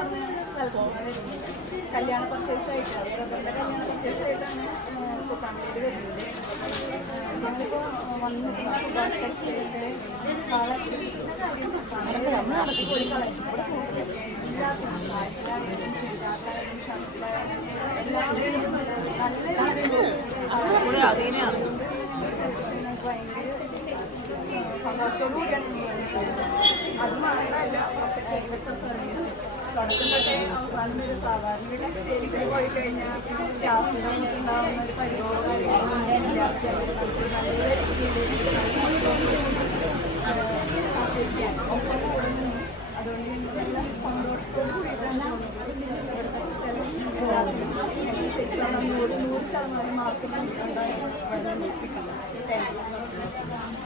പറഞ്ഞ സ്ഥലത്താണ് വരുന്നത്. കല്യാണ പർച്ചേസായിട്ട് ബ്രദറിൻ്റെ കല്യാണ പർച്ചേസായിട്ടാണ് കൂത്താമ്പള്ളിയിൽ വരുന്നത്. ഞങ്ങളിപ്പോൾ വന്നിരിക്കുന്ന സുഭാഷ് ടെക്സ്റ്റൈൽസിൽ കളക്ഷൻസിൻ്റെ കാര്യം നടത്തി പോയി കളക്ഷൻസാണ്. എല്ലാത്തിനും ആഴ്ചയിലായാലും ചുരിദാറിലായാലും ഷർട്ടിലായാലും എല്ലാവരും നല്ല രീതിയിൽ ഭയങ്കര സന്തോഷത്തോടു കൂടിയാണ് അത് മാത്രമല്ല ഒക്കെ ഇവിടുത്തെ സർവീസ് തുടക്കം തൊട്ടേ അവസാനം വരെ സാധാരണ ടെക്സ്റ്റൈൽസിൽ പോയി കഴിഞ്ഞാൽ സ്റ്റാഫിന് ഉണ്ടാകുന്ന ഒരു പരിപാടി കാര്യങ്ങളും നല്ല രീതിയിൽ പർച്ചേസ് ചെയ്യാൻ ഒപ്പം കൂടെ നിന്നു. അതുകൊണ്ട് ഞങ്ങളെല്ലാം സന്തോഷത്തോടു കൂടിയിട്ടാണ് പോകുന്നത്. ഇവിടുത്തെ സ്ഥലം എല്ലാത്തിനും ഞങ്ങൾ ശരിക്കും 100% മാർക്ക് ഉണ്ടായിരുന്നു ഇവിടെ നിൽക്കുന്നത്. Thank you.